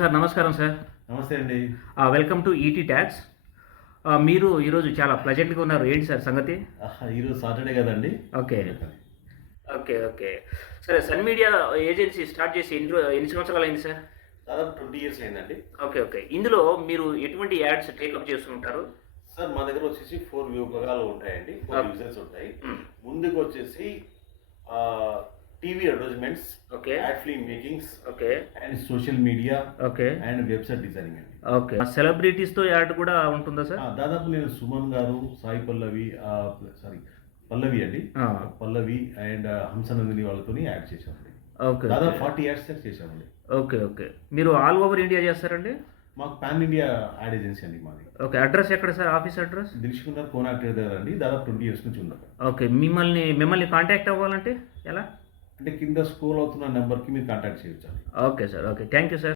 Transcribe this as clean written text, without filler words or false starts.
Sir నమస్కారం sir. నమస్తే అండి. Welcome to ET Talks. మీరు ఈరోజు చాలా ప్లెజెంట్‌గా ఉన్నారు. ఏంటి సార్ సంగతి? ఈరోజు సాటర్డే గదండీ! ఓకే. అందుకని. ఓకే. సరే, సన్ మీడియా ఏజెన్సీ స్టార్ట్ చేసి ఎన్ని సంవత్సరాలయింది సార్? దాదాపు 20 ఇయర్స్ అయిందండి. ఓకే. ఇందులో మీరు ఎటువంటి యాడ్స్ టేకప్ చేస్తుంటారు? సార్ మా దగ్గర వచ్చేసి 4 విభాగాలు ఉంటాయండి. 4 ఓకే. డివిజన్స్ ఉంటాయి. హ్మ్. ముందుకొచ్చేసి TV advertisements, okay. Ad film makings okay. And social media okay. And website designing అండి. ఓకే. సెలబ్రిటీస్‌తో యాడ్ కూడా ఉంటుందా సార్? దాదాపు నేను సుమన్ గారు, సాయి పల్లవి పల్లవి అండి. ఆ! పల్లవి అండ్ హంసనందిని వాళ్ళతోని యాడ్ చేశామండి. ఓకే. దాదాపు 40 యాడ్స్ చేశామండి. ఓకే. మీరు ఆల్ ఓవర్ ఇండియా చేస్తారండి? మాకు పాన్ ఇండియా యాడ్ ఏజెన్సీ అండి మాది. ఓకే. అడ్రెస్ ఎక్కడ సార్? Office address? దిల్సుఖ్నగర్ కోనార్కేట్ దగ్గర అండి. దాదాపు 20 ఇయర్స్ నుంచి ఉన్నాం. ఓకే. మిమ్మల్ని కాంటాక్ట్ అవ్వాలంటే ఎలా? అంటే కింద స్క్రోల్ అవుతున్న నెంబర్‌కి మీరు కాంటాక్ట్ చేయొచ్చండి. Okay sir. Thank you sir.